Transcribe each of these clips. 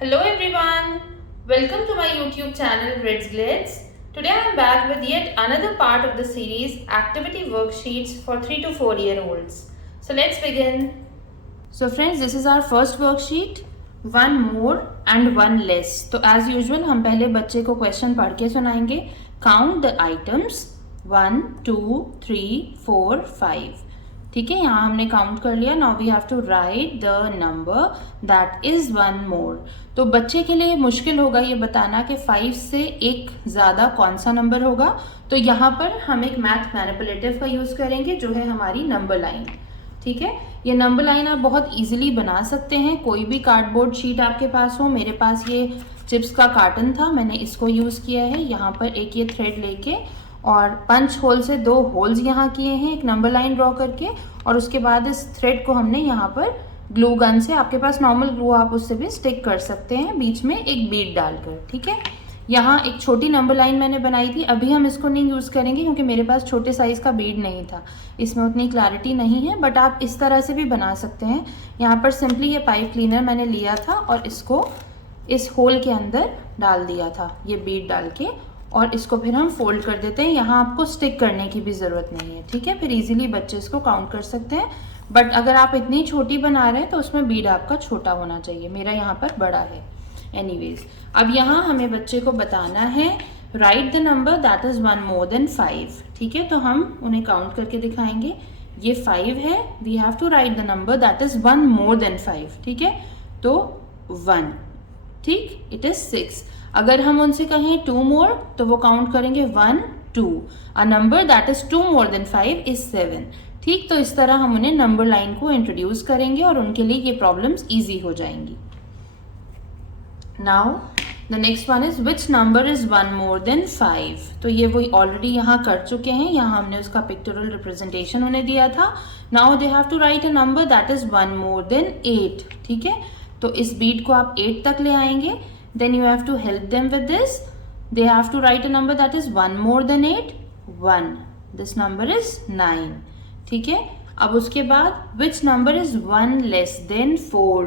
Hello everyone, welcome to my YouTube channel Red's Glitz. Today I am back with yet another part of the series Activity Worksheets for 3 to 4 year olds. So let's begin. So friends, this is our first worksheet, one more and one less. तो as usual हम पहले बच्चे को question पढ़ के सुनाएंगे. Count the items 1, 2, 3, 4, 5. ठीक है, यहाँ हमने काउंट कर लिया. Now we have to write the number that is one more. तो बच्चे के लिए मुश्किल होगा ये बताना कि 5 से एक ज़्यादा कौन सा नंबर होगा. तो यहाँ पर हम एक मैथ मैनिपुलेटिव का यूज़ करेंगे जो है हमारी नंबर लाइन. ठीक है, ये नंबर लाइन आप बहुत इजीली बना सकते हैं. कोई भी कार्डबोर्ड शीट आपके पास हो, मेरे पास ये चिप्स का कार्टन था, मैंने इसको यूज़ किया है. यहाँ पर एक ये थ्रेड लेके और पंच होल से 2 होल्स यहाँ किए हैं एक नंबर लाइन ड्रॉ करके, और उसके बाद इस थ्रेड को हमने यहाँ पर ग्लू गन से, आपके पास नॉर्मल ग्लू आप उससे भी स्टिक कर सकते हैं, बीच में एक बीड डालकर. ठीक है, यहाँ एक छोटी नंबर लाइन मैंने बनाई थी. अभी हम इसको नहीं यूज़ करेंगे क्योंकि मेरे पास छोटे साइज़ का बीड नहीं था, इसमें उतनी क्लैरिटी नहीं है, बट आप इस तरह से भी बना सकते हैं. यहाँ पर सिंपली ये पाइप क्लीनर मैंने लिया था और इसको इस होल के अंदर डाल दिया था ये बीड डाल के, और इसको फिर हम फोल्ड कर देते हैं. यहाँ आपको स्टिक करने की भी ज़रूरत नहीं है. ठीक है, फिर इजीली बच्चे इसको काउंट कर सकते हैं. बट अगर आप इतनी छोटी बना रहे हैं तो उसमें बीड आपका छोटा होना चाहिए. मेरा यहाँ पर बड़ा है. एनीवेज, अब यहाँ हमें बच्चे को बताना है right the number that is one more than 5. ठीक है, तो हम उन्हें काउंट करके दिखाएंगे. ये 5 है, we have to write the number that is one more than 5. ठीक है, तो 1. ठीक, इट इज़ 6. अगर हम उनसे कहें 2 मोर तो वो काउंट करेंगे 1, 2. अ number that is 2 more than 5 is 7. ठीक, तो इस तरह हम उन्हें नंबर लाइन को इंट्रोड्यूस करेंगे और उनके लिए ये प्रॉब्लम्स इजी हो जाएंगी. Now the next one is which number is 1 more than 5. तो ये वो ऑलरेडी यहाँ कर चुके हैं, यहाँ हमने उसका पिक्टोरियल रिप्रेजेंटेशन उन्हें दिया था. Now they have to write a number that is 1 more than 8. ठीक है, तो इस बीट को आप 8 तक ले आएंगे. Then you have to help them with this. They have to write a number that is 1 more than 8. 1. This number is 9. ठीक है, अब उसके बाद which number is 1 less than 4.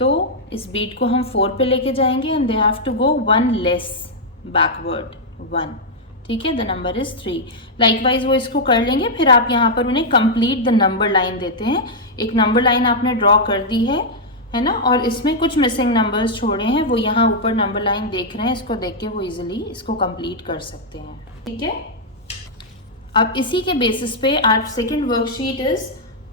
तो इस बीट को हम 4 पे लेके जाएंगे and they have to go 1 less backward. 1. ठीक है, the number is 3. Likewise वो इसको कर लेंगे. फिर आप यहाँ पर उन्हें complete the number line देते हैं. एक नंबर लाइन आपने ड्रॉ कर दी है ना, और इसमें कुछ मिसिंग नंबर्स छोड़े हैं, वो यहाँ ऊपर नंबर लाइन देख रहे हैं, इसको देख के वो इजीली इसको कंप्लीट कर सकते हैं. ठीक है, अब इसी के बेसिस पे our second worksheet is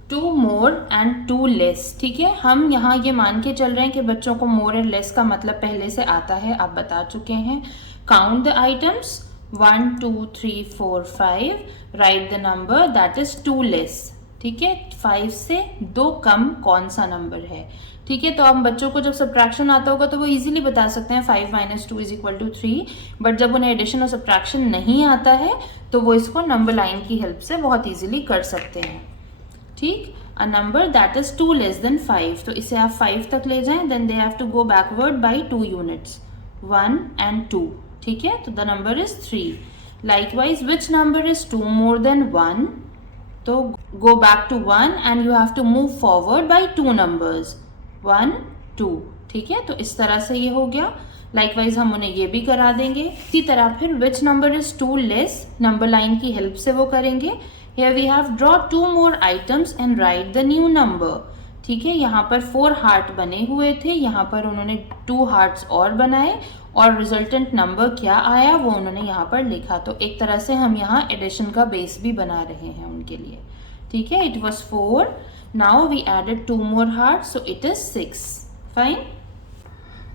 2 more and 2 less. ठीक है, हम यहाँ ये मान के चल रहे हैं कि बच्चों को मोर एंड लेस का मतलब पहले से आता है, आप बता चुके हैं. Count the items 1, 2, 3, 4, 5. Right the number that is 2 less. ठीक है, 5 से 2 कम कौन सा नंबर है. ठीक है, तो हम बच्चों को जब सब्ट्रैक्शन आता होगा तो वो इजीली बता सकते हैं 5 - 2 = 3. बट जब उन्हें एडिशन और सब्ट्रैक्शन नहीं आता है तो वो इसको नंबर लाइन की हेल्प से बहुत इजीली कर सकते हैं. ठीक, a number that is 2 less than 5. तो इसे आप 5 तक ले जाएं. Then they have to go backward by 2 units, 1 and 2. ठीक है, तो the number is 3. Likewise which number is 2 more than 1. तो go back to 1 and you have to move forward by 2 numbers, 1, 2. ठीक है, तो इस तरह से ये हो गया. लाइकवाइज हम उन्हें ये भी करा देंगे. इसी तरह फिर which number is 2 less, number line की हेल्प से वो करेंगे. Here we have draw 2 more items and write the new number. ठीक है, यहाँ पर 4 हार्ट बने हुए थे, यहाँ पर उन्होंने 2 हार्ट्स और बनाए और रिजल्टेंट नंबर क्या आया वो उन्होंने यहाँ पर लिखा. तो एक तरह से हम यहाँ एडिशन का बेस भी बना रहे हैं उनके लिए. ठीक है, it was 4. Now we added 2 more hearts, so it is 6. Fine.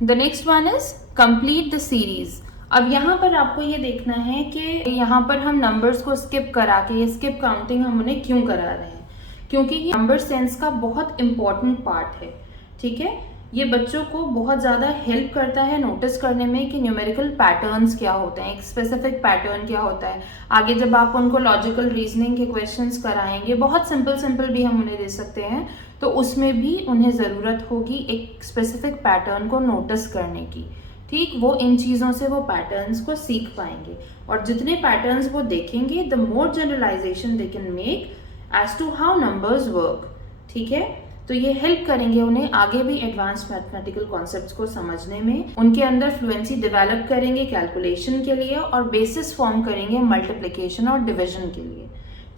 The next one is complete the series. अब यहाँ पर आपको ये देखना है कि यहाँ पर हम नंबर्स को स्किप करा के, ये स्किप काउंटिंग हम उन्हें क्यों करा रहे हैं, क्योंकि ये नंबर सेंस का बहुत इंपॉर्टेंट पार्ट है. ठीक है, ये बच्चों को बहुत ज़्यादा हेल्प करता है नोटिस करने में कि न्यूमेरिकल पैटर्न्स क्या होते हैं, एक स्पेसिफिक पैटर्न क्या होता है. आगे जब आप उनको लॉजिकल रीजनिंग के क्वेश्चंस कराएंगे, बहुत सिंपल भी हम उन्हें दे सकते हैं, तो उसमें भी उन्हें ज़रूरत होगी एक स्पेसिफिक पैटर्न को नोटिस करने की. ठीक, वो इन चीज़ों से वो पैटर्न्स को सीख पाएंगे, और जितने पैटर्न्स वो देखेंगे the more generalization they can make as to how numbers work. ठीक है, तो ये हेल्प करेंगे उन्हें आगे भी एडवांस मैथमेटिकल कॉन्सेप्ट्स को समझने में, उनके अंदर फ्लुएंसी डेवलप करेंगे कैलकुलेशन के लिए और बेसिस फॉर्म करेंगे मल्टीप्लिकेशन और डिवीजन के लिए।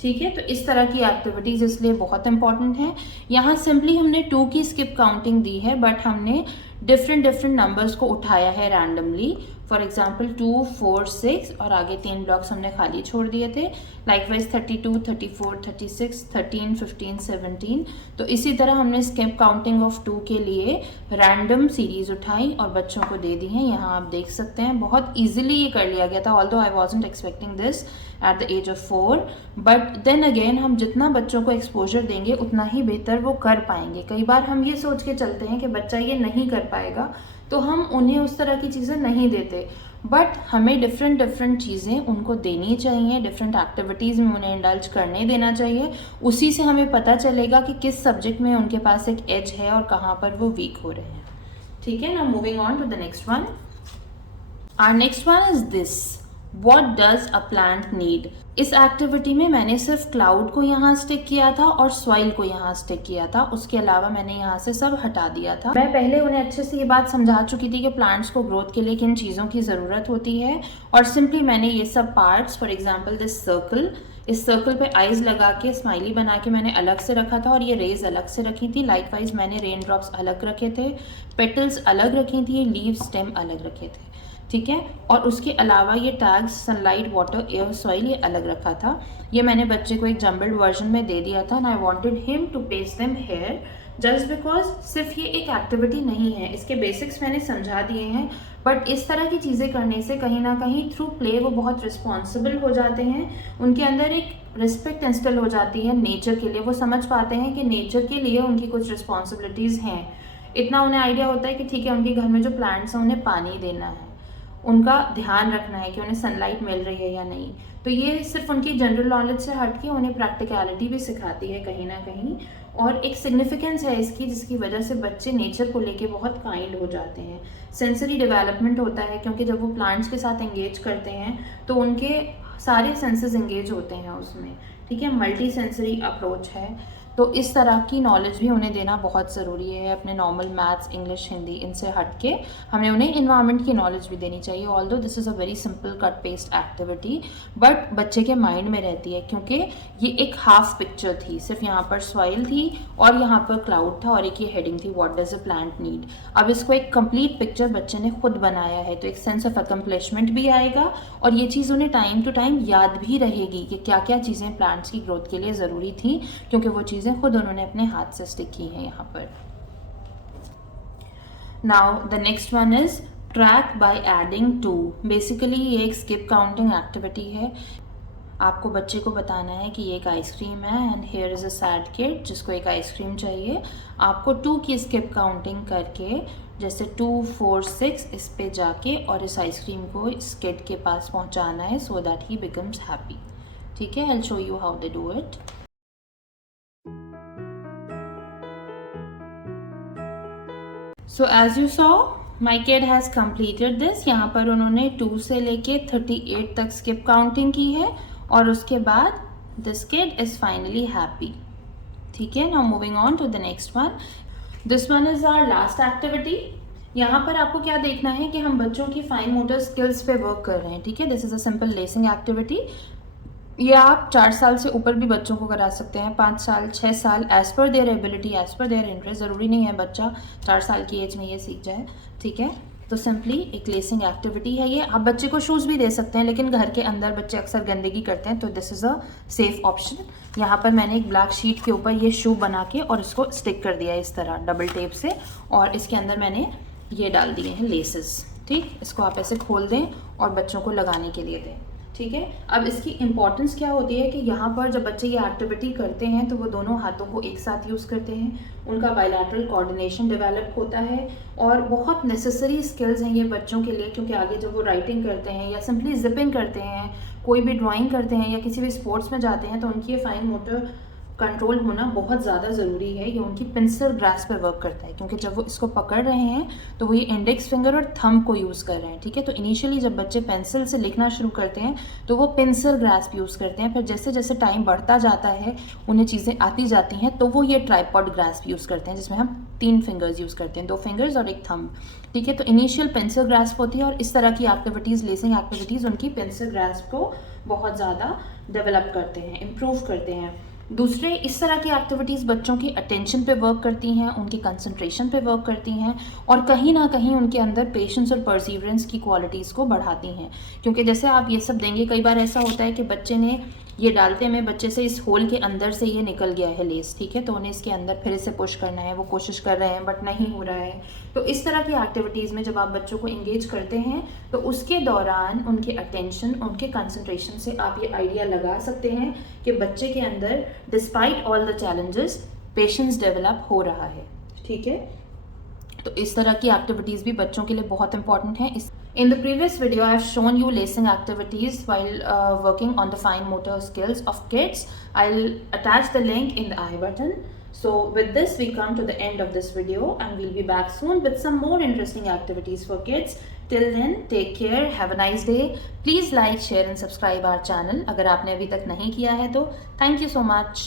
ठीक है, तो इस तरह की एक्टिविटीज इसलिए बहुत इंपॉर्टेंट है। यहाँ सिंपली हमने 2 की स्किप काउंटिंग दी है, बट हमने डिफरेंट नंबर्स को उठाया है रैंडमली। फॉर एग्जाम्पल 2, 4, 6 और आगे 3 ब्लॉक्स हमने खाली छोड़ दिए थे। लाइकवाइज 32, 34, 36, 13, 15, 17। तो इसी तरह हमने स्किप काउंटिंग ऑफ 2 के लिए रैंडम सीरीज उठाई और बच्चों को दे दी है। यहाँ आप देख सकते हैं बहुत ईजिली ये कर लिया गया था, although I wasn't expecting this at the age of 4, but then again हम जितना बच्चों को एक्सपोजर देंगे उतना ही बेहतर वो कर पाएंगे। कई बार हम ये सोच के चलते हैं कि बच्चा ये नहीं कर पाएगा, तो हम उन्हें उस तरह की चीज़ें नहीं देते, बट हमें डिफरेंट चीज़ें उनको देनी चाहिए, डिफरेंट एक्टिविटीज़ में उन्हें इंडल्ज करने देना चाहिए। उसी से हमें पता चलेगा कि किस सब्जेक्ट में उनके पास एक एज है और कहाँ पर वो वीक हो रहे हैं। ठीक है, now moving on to the next one. Our next one is this, What does a plant need? इस एक्टिविटी में मैंने सिर्फ क्लाउड को यहाँ स्टिक किया था और सॉइल को यहाँ स्टिक किया था, उसके अलावा मैंने यहाँ से सब हटा दिया था। मैं पहले उन्हें अच्छे से ये बात समझा चुकी थी कि प्लांट्स को ग्रोथ के लिए किन चीज़ों की ज़रूरत होती है, और सिंपली मैंने ये सब parts, for example this circle, इस सर्कल पे आइज लगा के स्माइली बना के मैंने अलग से रखा था और ये रेज अलग से रखी थी। लाइकवाइज मैंने रेन ड्रॉप्स अलग रखे थे, पेटल्स अलग रखी थी, लीव स्टेम अलग रखे थे। ठीक है, और उसके अलावा ये tags sunlight, water, air, soil ये अलग रखा था। ये मैंने बच्चे को एक जम्बल्ड वर्जन में दे दिया था, and I wanted him to paste them here just because सिर्फ ये एक एक्टिविटी नहीं है, इसके बेसिक्स मैंने समझा दिए हैं, बट इस तरह की चीज़ें करने से कहीं ना कहीं थ्रू प्ले वो बहुत रिस्पॉन्सिबल हो जाते हैं, उनके अंदर एक रिस्पेक्ट इंस्टॉल हो जाती है नेचर के लिए। वो समझ पाते हैं कि नेचर के लिए उनकी कुछ रिस्पॉन्सिबिलिटीज़ हैं। इतना उन्हें आइडिया होता है कि ठीक है, उनके घर में जो प्लांट्स हैं उन्हें पानी देना है, उनका ध्यान रखना है कि उन्हें सनलाइट मिल रही है या नहीं। तो ये सिर्फ उनकी जनरल नॉलेज से हट के उन्हें प्रैक्टिकलिटी भी सिखाती है कहीं ना कहीं, और एक सिग्निफिकेंस है इसकी जिसकी वजह से बच्चे नेचर को लेके बहुत काइंड हो जाते हैं। सेंसरी डेवलपमेंट होता है क्योंकि जब वो प्लांट्स के साथ एंगेज करते हैं तो उनके सारे सेंसेस एंगेज होते हैं उसमें। ठीक है, मल्टी सेंसरी अप्रोच है, तो इस तरह की नॉलेज भी उन्हें देना बहुत ज़रूरी है। अपने नॉर्मल मैथ्स, इंग्लिश, हिंदी इनसे हट के हमें उन्हें इन्वायरमेंट की नॉलेज भी देनी चाहिए। Although this is a very simple cut paste activity, but बच्चे के माइंड में रहती है क्योंकि ये एक हाफ पिक्चर थी, सिर्फ यहाँ पर सॉइल थी और यहाँ पर क्लाउड था और एक ये हेडिंग थी what does a plant need. अब इसको एक कंप्लीट पिक्चर बच्चे ने खुद बनाया है, तो एक सेंस ऑफ अकम्पलिशमेंट भी आएगा और ये चीज़ उन्हें टाइम टू टाइम याद भी रहेगी कि क्या क्या चीज़ें प्लांट्स की ग्रोथ के लिए ज़रूरी थी, क्योंकि वो चीज़ें खुद उन्होंने अपने हाथ से स्टिक की हैं यहाँ पर। Now the next one is track by adding 2। Basically ये एक स्किप काउंटिंग एक्टिविटी है। आपको बच्चे को बताना है कि ये एक आइसक्रीम है and here is a sad kid जिसको एक आइसक्रीम चाहिए। आपको 2 की स्किप काउंटिंग करके जैसे 2, 4, 6 इस पे जाके और इस आइसक्रीम को इस किड के पास पहुंचाना है so that he becomes happy. ठीक है, I will show you how they do it. So as you saw, my kid has completed this। यहाँ पर उन्होंने 2 से लेके 38 तक स्किप काउंटिंग की है और उसके बाद this kid is finally happy। ठीक है, now moving on to the next one। This one is our last activity। यहाँ पर आपको क्या देखना है कि हम बच्चों की फाइन मोटर स्किल्स पे वर्क कर रहे हैं। ठीक है, this is a simple lacing activity. ये आप 4 साल से ऊपर भी बच्चों को करा सकते हैं, 5 साल, 6 साल, as per their ability, as per their interest. ज़रूरी नहीं है बच्चा 4 साल की एज में ये सीख जाए। ठीक है, तो सिंपली एक लेसिंग एक्टिविटी है ये। आप बच्चे को शूज़ भी दे सकते हैं, लेकिन घर के अंदर बच्चे अक्सर गंदगी करते हैं, तो this is a safe option. यहाँ पर मैंने एक ब्लैक शीट के ऊपर ये शू बना के और इसको स्टिक कर दिया इस तरह डबल टेप से, और इसके अंदर मैंने ये डाल दिए हैं लेसेस। ठीक, इसको आप ऐसे खोल दें और बच्चों को लगाने के लिए दें। ठीक है, अब इसकी इम्पॉर्टेंस क्या होती है कि यहाँ पर जब बच्चे ये एक्टिविटी करते हैं तो वो दोनों हाथों को एक साथ यूज़ करते हैं, उनका बायलैटरल कोऑर्डिनेशन डेवलप होता है और बहुत नेसेसरी स्किल्स हैं ये बच्चों के लिए, क्योंकि आगे जब वो राइटिंग करते हैं या सिंपली जिपिंग करते हैं, कोई भी ड्राइंग करते हैं या किसी भी स्पोर्ट्स में जाते हैं तो उनकी ये फाइन मोटर कंट्रोल होना बहुत ज़्यादा ज़रूरी है। ये उनकी पिंसल ग्रास्प पे वर्क करता है, क्योंकि जब वो इसको पकड़ रहे हैं तो वो ये इंडेक्स फिंगर और थंब को यूज़ कर रहे हैं, ठीक है। तो इनिशियली जब बच्चे पेंसिल से लिखना शुरू करते हैं तो वो पिंसल ग्रास्प यूज़ करते हैं, फिर जैसे जैसे टाइम बढ़ता जाता है, उन्हें चीज़ें आती जाती हैं, तो वो ये ट्राइपॉड ग्रास्प यूज़ करते हैं, जिसमें हम 3 फिंगर्स यूज़ करते हैं, 2 फिंगर्स और 1 थंब, ठीक है। तो इनिशियल पेंसिल ग्रास्प होती है, और इस तरह की एक्टिविटीज़, लेसिंग एक्टिविटीज़ उनकी पेंसिल ग्रास्प को बहुत ज़्यादा डेवलप करते हैं, इम्प्रूव करते हैं। दूसरे, इस तरह की एक्टिविटीज़ बच्चों की अटेंशन पे वर्क करती हैं, उनकी कंसंट्रेशन पे वर्क करती हैं, और कहीं ना कहीं उनके अंदर पेशेंस और परसीवरेंस की क्वालिटीज़ को बढ़ाती हैं। क्योंकि जैसे आप ये सब देंगे, कई बार ऐसा होता है कि बच्चे ने ये डालते में बच्चे से इस होल के अंदर से ये निकल गया है लेस, ठीक है, तो उन्हें इसके अंदर फिर इसे पुश करना है, वो कोशिश कर रहे हैं बट नहीं हो रहा है। तो इस तरह की एक्टिविटीज़ में जब आप बच्चों को इंगेज करते हैं तो उसके दौरान उनके अटेंशन, उनके कंसंट्रेशन से आप ये आइडिया लगा सकते हैं कि बच्चे के अंदर despite all the challenges patience develop हो रहा है, ठीक है। तो इस तरह की एक्टिविटीज़ भी बच्चों के लिए बहुत इंपॉर्टेंट है। In the previous video, I have shown you lacing activities while working on the fine motor skills of kids. I'll attach the link in the I button. So with this, we come to the end of this video, and we'll be back soon with some more interesting activities for kids. Till then, take care, have a nice day. Please like, share and subscribe our channel. अगर आपने अभी तक नहीं किया है तो thank you so much.